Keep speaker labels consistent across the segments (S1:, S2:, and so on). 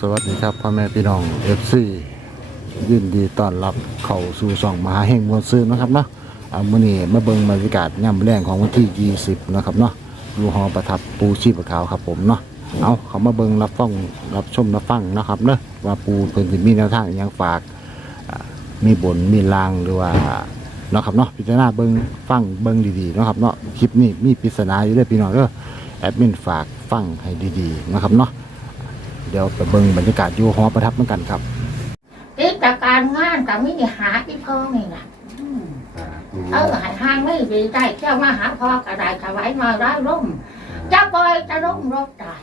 S1: สวัสดีครับพ่อแม่พี่น้องเอฟซียินดีต้อนรับเข้าสู่ช่องมหาแห่งมวลซื้อนะครับเนาะเอามื้อนี้มาเบิ่งบรรยากาศย่ำแรงของวันที่ 20นะครับเนาะรูหอประทับปูชีพขาวครับผมเนาะเอาเขามาเบิ่งรับฟังรับชมรับฟังนะครับเนาะว่าปูเพิ่นสิมีแนวทางอหยังฝากอ่ามีบนมีลางหรือว่าเนาะครับเนาะพิจารณาเบิ่งฟังเบิ่งดีๆเนาะครับเนาะคลิปนี้มีปริศนาอยู่เด้อพี่น้องเด้อแอดมินฝากฟังให้ดีๆนะครับเนาะ เดี๋ยวไปเบิ่งบรรยากาศอยู่หอประทับเหมือนกันครับ
S2: กิจการงานกับมิหาที่พ่อนี่นะเออใหายห้างไม่ดีใจเจ้ามาหาพ่อกระไดถวายมาร้ายร่มจะปล่อยจะร่มรถตาย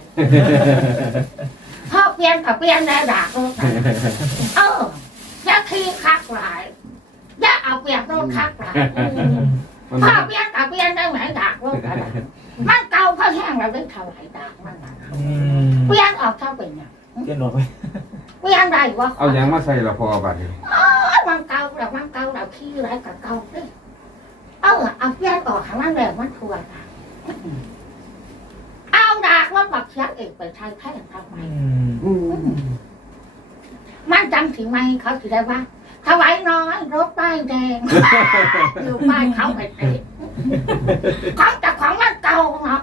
S2: พ่อเปลี่ยนกับเปลี่ยนได้ดากรถตายเอออย่าขี้คักหลายอย่าเอาเปรียบรถคักหลาย พ่อเปลี่ยนกับเปลี่ยนได้ไหมดากรถกระไดมันเก่าเขาแห้งเราได้ถวายดากมันน่ะเปลี่ยนออกเท่าเป็นอย่าง
S3: เจ้าหน่อย
S2: เปลี่ยนได้วะ
S4: เอาหยังมาใส่ละพอบัดนี้
S2: มันเก่าแล้วมันเก่าแล้วขี้ไรกับเก่าเลยเออเอาเพี้ยนออกข้างล่างแบบมันทั่วนะเอาดากว่าบักเชียเอกไปใช้แค่ทำไมมันจำถึงไหมเขาถือได้ว่า ถวายน้อยรถป้ายแดง อยู่ป้ายเขาไปเตะของจากของมันเก่าเนาะ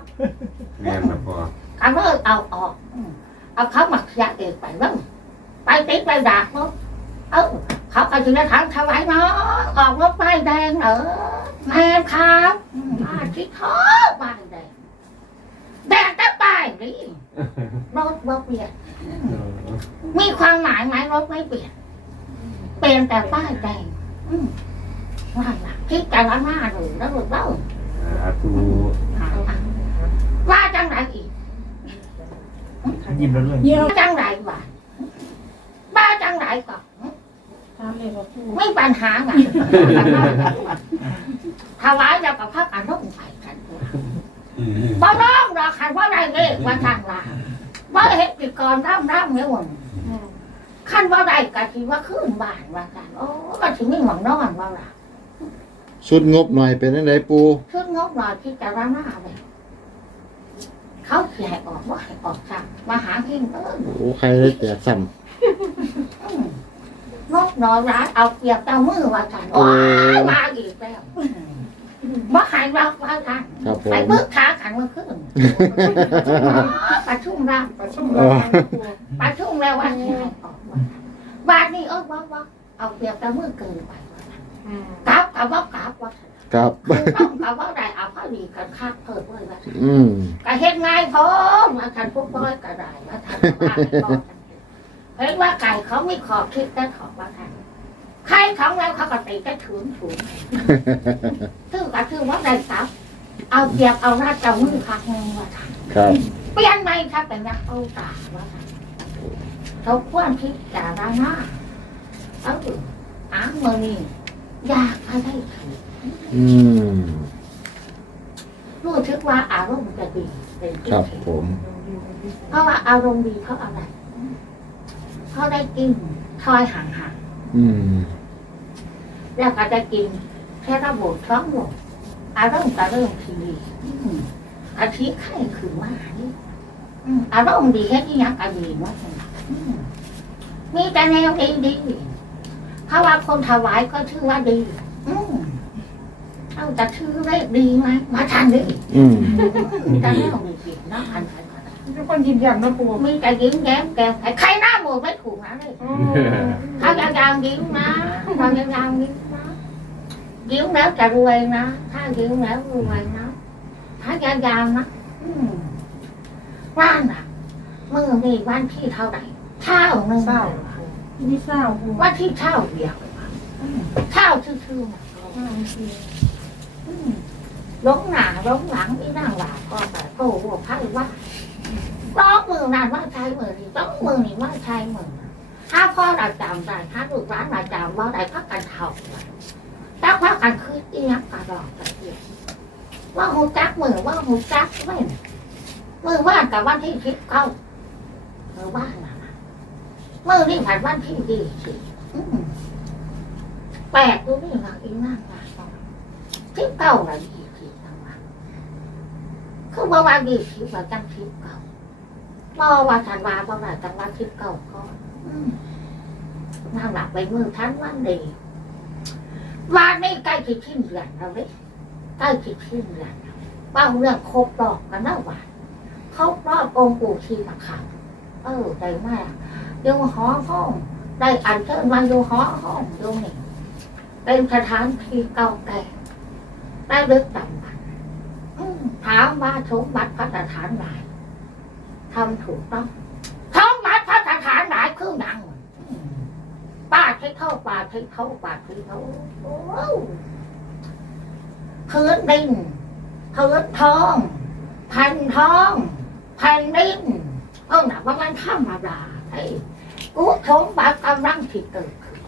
S4: แม่นละพอ
S2: ก็เลยเอาออกอืมเอาเขามาเชียเอกไปบ้างไปติดไปดากเนาะเออเขาก็ถึงจะถามถวายเนาะออกรถป้ายแดงเหรอแม่ครับอืมป้ายที่เขาป้ายแดงแดงแต่ป้ายนี่รถบ่เปลี่ยน มีความหมายไหมรถไม่เปลี่ยน เปลี่ยนแต่ป้ายแดงอืมว่าหนักคิดแต่ละหน้าหนูแล้วหนูเล่า
S4: สาธุ
S2: ว่าจังไรอีก
S3: ยิ้มแล้วด้วย
S2: ว่าจังไรวะว่าจังไรก่อน
S5: ถามเลยว่าพูด
S2: ไม่ปัญหาไงถวายแล้วกับพระอนุไปกันบ่ร้องดอกคันว่าได้เลขว่าทางลาบ่เฮ็ดปีกรร่ำร่ำเนี่ยวน คันว่าได้กะสิว่าขึ้นบ้านว่ากันโอ้ก็สิมีหวังนอนว่าล่ะ
S1: ชุดงบหน่อยเป็นจังไดปู
S2: ขึ้นงบหน่อยที่จะร่าหน้าไปเขาเสียออกว่าให้ออกจากมาหาเพ่งเออ
S1: โอ้ใครได้แตกซ้
S2: อืมงบหน่อยร้ายเอาเปรียบเจ้ามือว่ากันโอ้ยมาอีกแล้ว บ่หายรักว่ากันำ
S1: ครับผ
S2: ไป
S1: ม
S2: บึกขาขันมาขึ้นประชุมร่าง
S5: ประชุมกันนะพูด
S2: ประชุมแล้ววันนี้ให้ออกว่าบาทนี้เออว่าว่าเอาเปรียบแต่มือเกินไปว่า
S5: อืม
S2: กลับกับว่ากลับว่า
S1: ครับ
S2: คือต้องกับว่าได้เอาข้อดีกันคักเพิ่มเลยว่า
S1: อืม
S2: ก็เฮ็ดง่ายพอมาทันพวกน้อยก็ได้ว่าทันว่าให้พอกันเห็นว่าไก่เขาไม่ขอบคิดแต่ขอบว่าทัน ใครของเราเขาก็ตีก็ถืนถูนคือก็คือว่าได้กลับ เอาเปรียบเอาราชเอามือคักนึงว่าทัน
S1: ครับ
S2: เปลี่ยนไหมถ้าเป็นนักโอกาสว่าไงเขาควรคิดจารณาเอาดูอ้างมือนี่อยากให้ได้ถูก
S1: อืม
S2: รู้ทึกว่าอารมณ์จะดีเป็นที่
S1: ครับ
S2: สุด
S1: ผม
S2: เพราะว่าอารมณ์ดีเพราะอะไรเขาได้กินทอยห่าง
S1: อืม
S2: ๆ แล้วก็จะกินแค่ระบบท้องหมดอารมณ์จะเริ่มทีดีอืมอาทิตย์ไข้คือว่านี่อืมอารมณ์ดีแค่ที่ยังก็ดีมากเลยอืมมีแต่แนวดีดีๆเพราะว่าคนถวายก็ชื่อว่าดี อืมเอาจะชื่อเลขดีไหมมาทันดิ
S1: อืม
S2: มีแต่แนวดีๆนะอันไหนก็ได้
S5: ทุกคนยิ้มแย้มนะปู
S2: มีแต่ยิ้มแย้มแก้มใครใครหน้าหมูไม่ถูกนะเลย
S5: อืม
S2: เขายังยังยิ้มนะเขายังยังยิ้มนะ ยิ้มแล้วจะรวยนะ ถ้ายิ้มแล้วรวยนะถ้ายังยังนะอืมว่านอะมื่อมีวันที่เท่าไหร่เช้าหนึ่ง
S5: เศร้านี่เศร้าปู
S2: วันที่เช้าเดียวอืมเช้าชื่อๆนะ
S5: อืม
S2: อืมล้มหน้าล้มหลังอีนั่งหลาก็แต่โตว่าไพ่ว่าร้องมือนานว่าใช้มือนี่ต้องมือนี่ว่าใช้มือถ้าพ่อเราจำได้ถ้าลูกร้านเราจำว่าได้พักกันเท่าไหร่ ถ้าพันคืออีนักกระดอกกระเดียว่าหูจักมือว่าหูจักไม่มือว่านกับวันที่คิดเข้ามือว่านนะมือนี่ผ่านวันที่ดีสิแปลกดูนี่หลังอีนั่งหลาทิพเก่าละยี่สิบจังหวะคือว่าว่ายี่สิว่าจังทิพเก่าพ่อว่าฉันว่าพ่อว่าจังว่าคิดเก่าก็อืมนั่งหลับไปมือท่านวันดีวั นนี้ใกล้คิดขึ้นเดือนแล้วเลยใกล้คิดขึ้นเดือนแล้วว่าเรื่องครบรอบกันนะว่าครบรอบองค์ปู่ชีพะขาวเออได้มากอยู่หอห้องได้อันเชิญมาอยู่หอห้องอยู่นี่เป็นสถานที่เก่าแก่ได้ลึกต่ำบันอืมถามว่าสมบัติพระสถานไหนทำถูกต้องสมบัติพระสถานไหนคือหนังอืมป้าใช้ เท่าป้าใช้เท่าป้าใช้เท่าโอ้พื้นดินพื้นทองแผ่นทองแผ่นดินเออหนักว่ามันธรรมดาไอ้กูสมบัติกำลังที่เกิดขึ้น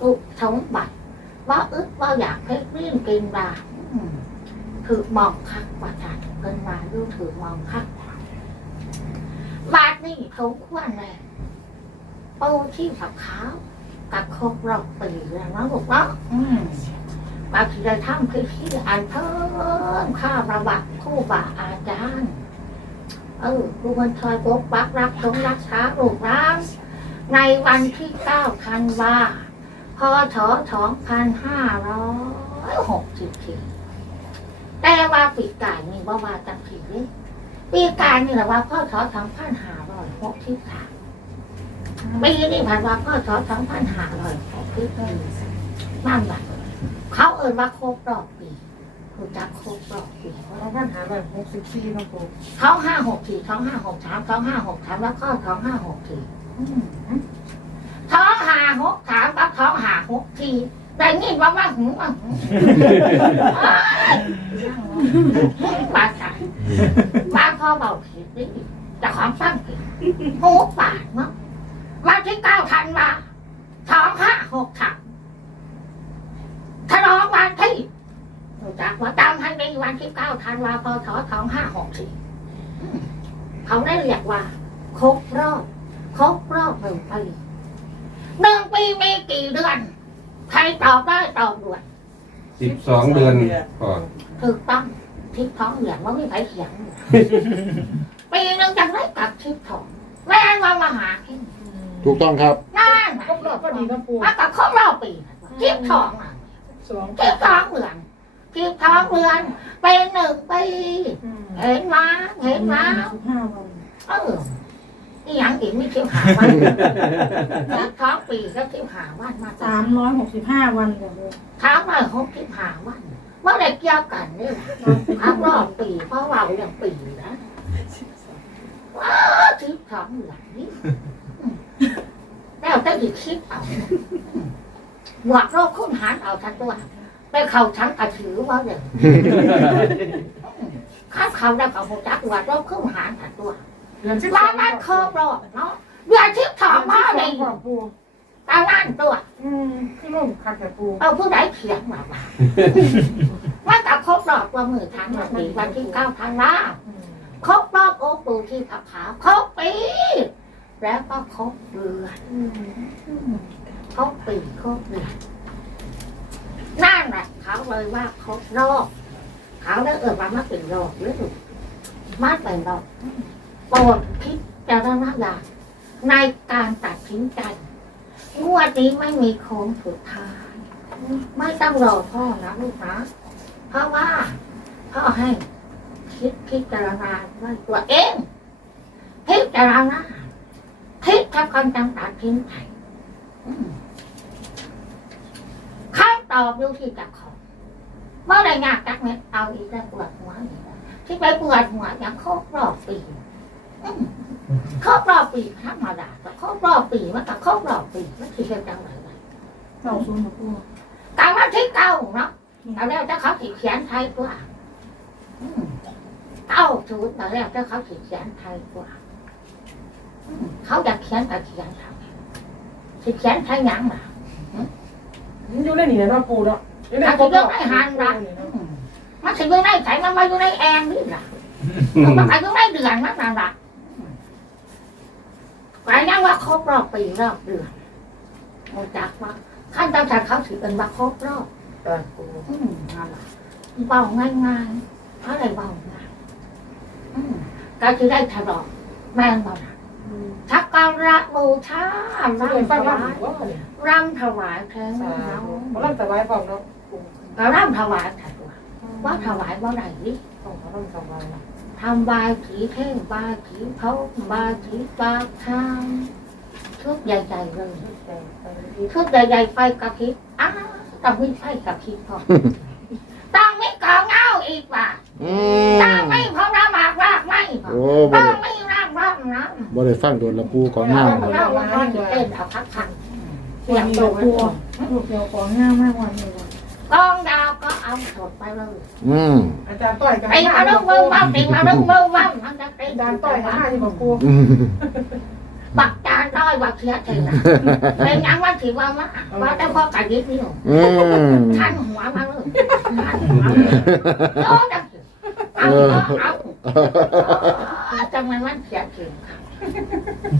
S2: กูสมบัติว่าอึดว่าอยากให้เรียนกินดาถือมองคักว่าจัดเกินมาดูถือมองคักบาทนี่เขาควรเลยปูที่ผักขาว กับครบรอบปีแล้วนะบอกว่าอืมบางทีได้ทำคือที่อันเพิ่มค่าประวัติคู่บาอาจารย์ เออกูมันคอยปกปักรักสงรักษาลูกร้านในวันที่เก้าธันวาพศสองพันห้าร้อยหกสิบสี่แต่ว่าปีกายนี่ว่าว่าจังผีปีกายนี่แหละว่าพศสองพันห้าร้อยหกสิบสาม ปีนี้ผ่านว่าพศสองพันห้าร้อยหกสิบสี่นั่นแหละเขาเอ่ยว่าครบรอบปีรู้จักครบรอบปี
S5: เราปัญหาแบบหกสิบสี่นะปู
S2: ท้องห้าหกสี่ท้องห้าหกสามท้องห้าหกสามแล้วก็ท้องห้าหกสี่ท้องห้าหกสามกับท้องห้าหกสี่แต่นี่ว่าว่าหูว่าหูบาดใจบาดพ่อเบาผิดนี่จะของสร้างผิดหูปาดเนาะ วันที่เก้าธันวาท้องห้าหกสามทะลองวันที่รู้จักว่าตามทันในวันที่เก้าธันวาพศสองห้าหกสี่เขาได้เรียกว่า ครบรอบ ครบรอบหนึ่งปีหนึ่งปีมีกี่เดือน ใครตอบได้ตอบด่วน
S4: สิบสองเดือนพอ
S2: ถูกต้องทิพท้องเหลืองว่าไม่ใครเขียนปีหนึ่งจังได้กับทิพท้องแม่นว่ามาหาขึ้น
S1: ถูกต้องครับ
S2: นั่น
S5: ครบรอบก็ดีนะปู
S2: มากับครบรอบปีทิพท้องอะ
S5: สอง
S2: ทิพท้องเหลืองทิพท้องเหลืองเป็นหนึ่งปีเห็นมาเห็นมา
S5: สิบห้าวัน
S2: เออนี่ยังอีกไม่เที่ยวหาวันทิพท้องปีก็เที่ยวหาวันมา
S5: สามร้อยหกสิบห้าวันเดี๋ยวปู
S2: ถามว่าหกสิบห้าวันว่าได้เกี่ยวกันนี่แหละครบรอบปีเพราะว่าอย่างปีนะว้าวทิพท้องเหลืองนี่ แล้วได้อีกคิดเอาหวกโรคคุ้นหานเอาทั้งตัวไปเขาทั้งกระถือว่าอย่างข้าเขาได้เขาหมดจักหวกโรคคุ้นหานทั้งตัว
S5: เดือนสิบ
S2: ว่ามันครบรอบเนาะเดือนทิพท้องมาเลย
S5: ขอบปู
S2: ตาล้านตัว
S5: อืมขึ้นร่มคักแต่ปู
S2: เอาผู้ใดเขียนมาว่าว่ากับครบรอบว่ามือทั้งวันนี้วันที่เก้าธันวาครบรอบโอ้ปูที่ผักขาวครบปี แล้วก็ครบเดือนครบปีครบเดือนนั่นแหละเขาเลยว่าครบรอบเขาได้เอ่ยว่ามันเป็นรอบหรือถูกมันเป็นรอบโปรดพิจารณญาณในการตัดสินใจงวดนี้ไม่มีโค้งสุดท้ายไม่ต้องรอพ่อนะลูกนะเพราะว่าพ่อให้คิดพิจารณาด้วยตัวเองพิจารณาคิด ถ้าคนจังตัดทิ้งไปอืมคำตอบอยู่ที่จักของเมื่อไรยากจักเม็ดเอาอีกแล้วปวดหัวอีกแล้วที่ไปปวดหัวอย่างครบรอบปีอืมครบรอบปีธรรมดาแต่ครบรอบปีมันก็ครบรอบปีมันคือเช่นจังไรวะ
S5: เก้าศูนย์นะปู
S2: กลางวันที่เก้าเนาะตอนแรกเจ้าเขาขีดเขียนไทยกว่าอืมเก้าชุดตอนแรกเจ้าเขาขีดเขียนไทยกว่าอืม เขาอยากเขียนแต่เขียนทำขีดเขียนไทยหยังล่ะ
S5: อยู่ในนี่นะปูเนาะอยู่ใน
S2: มัน
S5: คร
S2: จะ
S5: บ
S2: อ
S5: ร
S2: ยู่
S5: อบ
S2: ในหันล่ะอืมมันจะอยู่ในไถมันมาอยู่ในแองนี่ล่ะมันไปอยู่ในเดือนมันนั่นล่ะหมายถึงว่าครบรอบปีรอบเดือนโมจักว่าขั้นตอนจากเขาถือเป็นว่าครบรอบ
S5: เออปู
S2: อืมนั่นล่ะเบาง่ายง่ายๆอะไรเบาง่ายอืมก็จะได้ถลอกแม่นบ่นะ ทักการะบูชา
S5: เขา
S2: รำ
S5: เลย
S2: ถ
S5: ฟังว่า
S2: วาย
S5: ว่าเนี่ย
S2: รำถวายแทน
S5: สา
S2: เรา
S5: ธุเขาเริ่มแต่ไว้ฟังเนาะปู
S2: ก็รำถวายถัดว่าว่าถวายว่าไรดิ
S5: ต้องเขาเริ่มสบาย
S2: ทำบายผีเท่งบายผีเขาบายผีปากทางชุดใหญ่ๆเลย
S5: ใจไปที่
S2: ชุดใหญ่ๆไฟกระพริบอ้าวต้องมีไฟกระพริบพอต้องมีกองเงาอีกว่ะ
S1: อื
S2: ต้อง
S1: ม
S2: มีพระรามากรากไม่พอ
S1: โอ้บ่
S2: ต้อ
S1: ได้
S2: งมีรากราก น้ำ
S1: บ่ได้ฟังโดนละปูของงาม
S2: เราเราเราจะเต้นเอาพักพัน
S5: เสียงตัวปูลูกเดียวของง่ายมากวันนี้
S2: กองดาวก็เอาสดไปเลย
S1: อืม
S5: อาจารย์ต่อยกัน
S2: ตีมาเรื่องมือว่างตีมาเรื่องมือว่างมันจะตี
S5: อาจารย์ต่อยกันห้าที่บอกปู
S1: อืม
S2: ปักจานร้อยว่าเสียทีนะเป็นยังว่าถือว่ามาว่าแต่พอกระยิบนี่
S1: อืม
S2: ท่านหัวมาเลยท่านหัวมาเลยโอ้ดังเอาเอาเอา จังมันมันเสียถึงค่ะ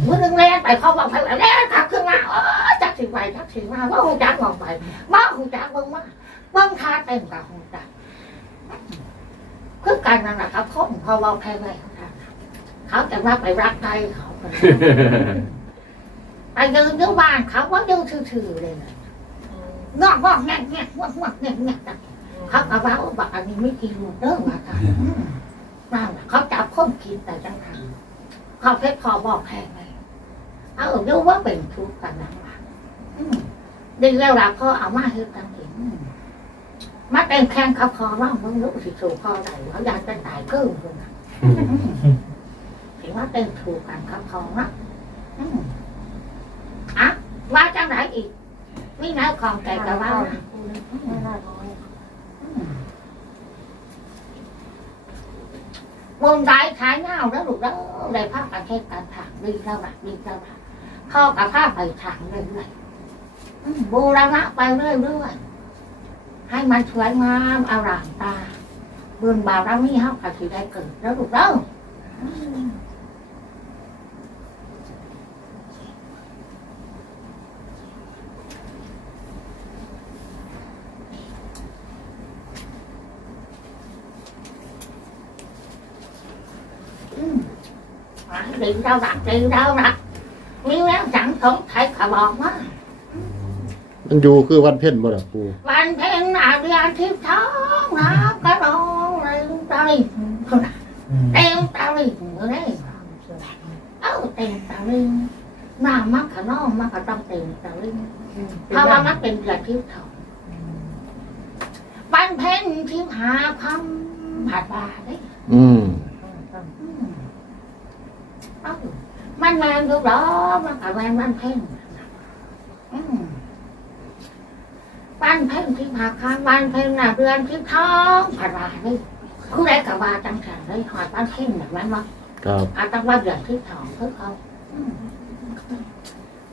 S2: มือหนึ่งเล่นไปเขาบอกไปเล่นขับขึ้นมาโอ้จักสิไปจักสิมาว่าหูจักมองไปว่าหูจักเบิ่งมาเบิ่งทาเต็มกับหูจักคือการนั่นแหละครับเขาพอเราแพ้ไปเขาจะว่าไปรักใครเขาไปยืนยู่บ้านเขาว่ายืนชื่อๆเลยนอกงอกแงกแงกงอกงอกแงกแงกเขาก็ว่าว่าอันนี้ไม่กินหมดเด้อว่าค่ะ นั่นแหละเขาจับคนกินแต่จังทันเขาเพชรพอบอกแพงไงเอาดูว่าเป็นทุกข์กันนะว่าอืมดีแล้วล่ะพ่อเอามาให้กันเองอืมมาเต็มแข้งเขาพอว่ามึงรู้สิถูกพอไหนเขาอยากจะตายเกินคนน่ะอืมถือว่าเต็มถูกกันเขาพอนะอืมอะว่าจังไรอีกนี่นะของแกกับว่า นะ
S5: ไม่น่าย
S2: นได้ขายเงาแล้วลูกแล้วได้ภาคการเทศการถางดีแล้วล่ะดีแล้วล่ะพ่อกับภาพไปถางเรื่อยๆบูรณะไปเรื่อยๆให้มันสวยงามอร่ามตาเบือนบารมีเฮาก็สิได้เกิดแล้วลูกแล้ว อะดีแล้วล่ะดีแล้วล่ะมีแล้วสังสงสัยขอบอกว่า
S1: มันอยู่คือวันเพ็ญบ่ล่ะปู
S2: วันเพ็ญอาเดือนที่ท้องน้ำกระรองเร็วตาลิงเต็มตาลิงเลยเอ้าเต็มตาลิงน้ำมักขะน้องมักขะต้องเต็มตาลิงเพราะว่ามันเป็นเดือนที่ท้องวันเพ็ญที่หาคำผัดบาเด้
S1: อืม
S2: อืมเอ้า มันแมนอยู่หรอมันก็แมนวันเพ็ญอืมบ้านเพ่งที่ผาค้างบ้านเพ่งน่ะเรือนที่ท้องผารานี่ผู้ใดกับว่าจังแข็งเลยหอยบ้านเพ่งแบบนั้นว่า
S1: ครับ
S2: อาจจะว่าเดือนที่สองเพื่อเขาอืม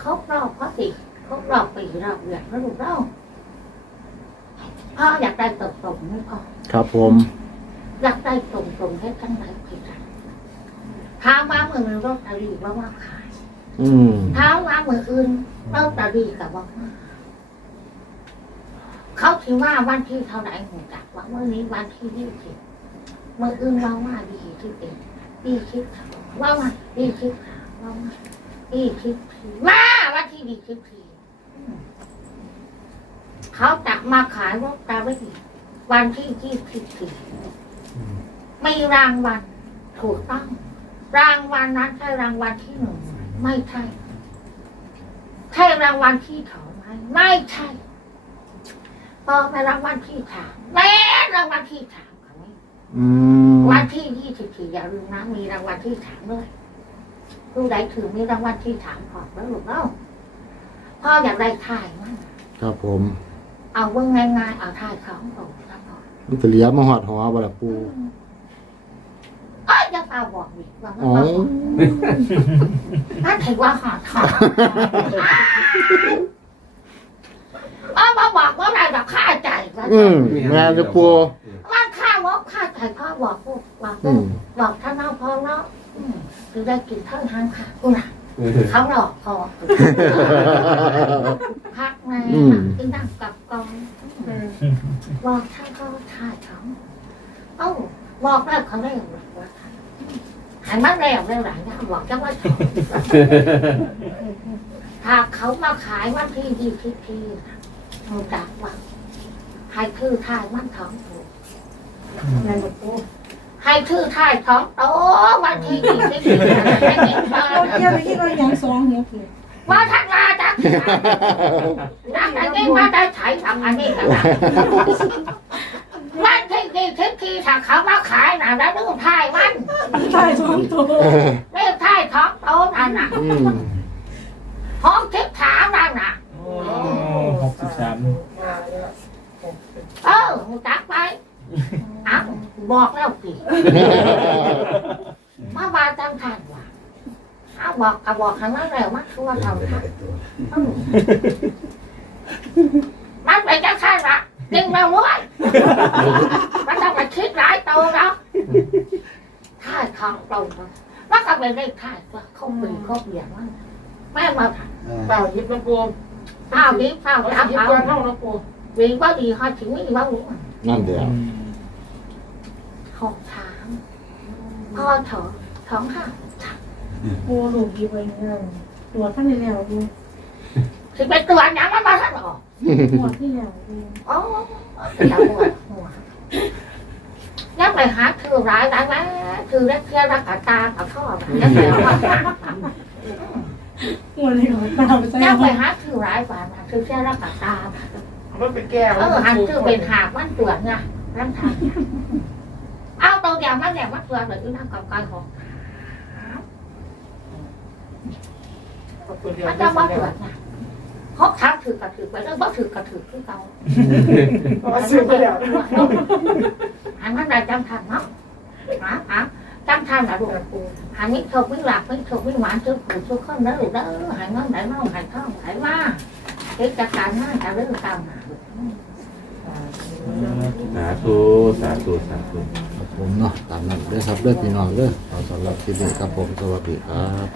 S2: ครบรอบก็สิครบรอบปีรอบเดือนแล้วลูกเล่าพ่ออยากได้ตรงตรงๆไหม่พอ
S1: ครับผม
S2: อยากได้ตรงตรงๆให้ทั้งหลายผิดกัน ถามว่ามือรถตะลีว่าว่าขาย
S1: อืม
S2: ถามว่ามืออื่นรถตะลีกับว่ามาเขาคิดว่าวันที่เท่าไหร่หูจักว่าเมื่อนี้วันที่ยี่สิบมืออื่นว่าว่าดีที่เป็นดีคิดว่าว่าดีคิดว่าว่าดีคิดว่าวันที่ดีคิดทีเขาจักมาขายรถตะลีวันที่ยี่สิบสี่ไม่รางวัลถูกต้อง รางวัลนั้นใช่รางวัลที่หนึ่งไม่ใช่ใช่รางวัลที่สองไหมไม่ใช่พอไปรางวัลที่สามแม่รางวัลที่สามค่ะแม่
S1: อืม
S2: วันที่ยี่สิบสี่อย่าลืมนะมีรางวัลที่สามด้วยผู้ใดถือมีรางวัลที่สามขอบแล้วลูกเล่าพ่ออยากได้ถ่ายมั้ง
S1: ครับผม
S2: เอาเบิ่งง่ายๆเอาถ่ายสองตัวแล้วพอ
S1: มันจะเหลียมาหอดหอบ่ล่ะปู
S2: เอ้ยอยังตาบอกอีกว่ามัน
S1: อ๋อ
S2: บอกนั่นถือว่าหอดทองเอามาบอกว่าอะไรแบบค่าใจว่า
S1: อืมแม่นจะปู
S2: ว่าค่างบค่าใจพ่อบอกพวกบอกพ
S1: อื
S2: วก
S1: ม
S2: บอกท่านเอาพอเนาะอืมคือได้กินเท่าทางค่ะกูน่ะ
S4: เออ
S2: เขาหลอกพอพักแม่
S1: อืม
S2: ที่นั่งกับกองบอกท่านเขาถ่ายเขาเอ้า บอกได้เขาได้หรือว่หันมาแล้วแล้วหลายนะบอกจังว่าถ้าเขามาขายวันที่ยี่สิบที่มึงจักว่าใครคือทายมันท้องถูก
S5: งานแบบปู
S2: ให้ชื่อทายท้องโตวันที่ยี่สิบสี่ให้เห็นมา
S6: เราเที่ยวไปที่เรายังสองหัวเขียว่า
S2: ทักมาจักนักแต่นี่มาได้ใช้ทำอันนี้กัน ที่ยี่สิบสี่ถ้าเขามาขายน่ะแล้วลูกท่ายมัน
S6: ใช่สองตัว
S2: เรียกท่ายท้องโตนั่นน่ะ
S1: อืม
S2: ท้องทิพถามนั่นน่ะ
S3: โอ้หกสิบสาม
S2: เออมึงจักไปเอ้าบอกแล้วสิมาบาจังทันว่ะเอาบอกกับบอกครั้งนั้นแล้วมันชั่วเท่าทันมันเป็นจังซั่นละ จริงแล้วเว้ยมันต้องไปคิดหลายโตแล้วท่ายทองตรงนะมันก็เป็นเลขท่ายว่าเขาปีเขาเบียงมันแม่มาถัด
S5: เปล่ายิบนะปู
S2: ข้าวนี้ข้าว
S5: เอา
S2: รับ
S5: ยิบ
S2: เอา
S5: ก้อนเท่านะปู
S2: วีว่าดีฮอดถึงวีว่ารู้
S1: นั่นเดียว
S2: หกช้างพ่อถอท้องห้า
S6: ปูหลูกยิบไปเนี่ยตัวท่านในแล้วดู
S2: สิเป็นตัวหยังมันมาท่านออก
S6: หัวที่แล้วดู
S2: โอ้ยปวดหัวยังไปหาคือร้ายร้ายไหมคือเล็กเทียรักกับตากับท่อแบบนี้แล้ว
S6: หัวเลยหัวตาไปใส่
S2: ยังไป
S6: หัว
S2: หาคือร้ายกว่านะคือเทียรักกับตา
S5: มันเป็นแก้ว
S2: เออหันคือเป็นหากมันตัวไงร่างทางเอาตัวอย่างมันอย่างมันตัวหรือนั่งกับกายของมันจะว่าตัว ไงฮอกทับถือกระถือไปแล้วบ่ถือกระถือคือเก่า
S5: ซื้อไปแล้ว
S2: หันมันได้จำทันเนาะฮะฮะจำทันนะลูกหันมิโชคมิหลักมิโชคมิหวานชุกผู้ชุกคนเด้อเด้อหันน้องไหนน้องหันท่องไหนมาเกิจการมากจะเรื่องตามหา
S4: สาธุสาธุสาธุ
S1: ครับผมเนาะตามนั้นเด้อครับเด้อพี่น้องเด้อเอาสำหรับคลิปนี้ครับผมสวัสดีครับ